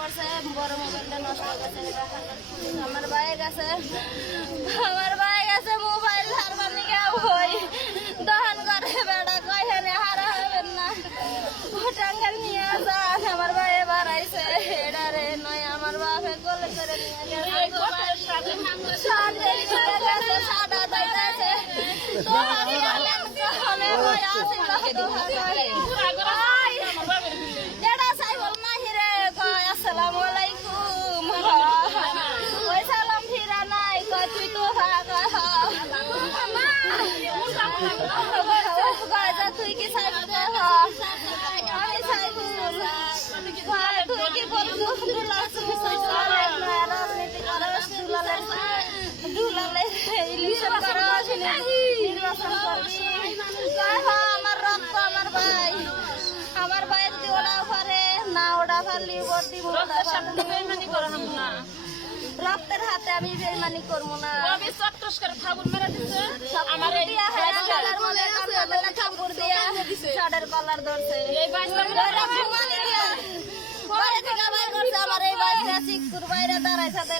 করছে বড় মোবাইলটা নষ্ট করছে আমার ভাই গেছে আমার ভাই গেছে মোবাইল হারবার নিকে হই দহন করে বেড়া কই হেনে হারা হবেন না? টাঙ্গাল নিয়ে যান আমার ভাই এবার আইছে। এডারে নয় আমার বাপে কোলে করে নিয়ে গেছে। সাদা দাইতাছে তো আমি আলেন কখনে কই আসিল আমার রক্ত আমার ভাই আমার পারে না। পারলি রক্তের হাতে আমি বেইমানি করব না। আমার দিয়া হয় গলার মধ্যে কাপড় দিয়া শার্টের কলার ধরছে। এই বাইর করছে আমার এই বাইরে শিখপুর বাইরে দাঁড়াইছে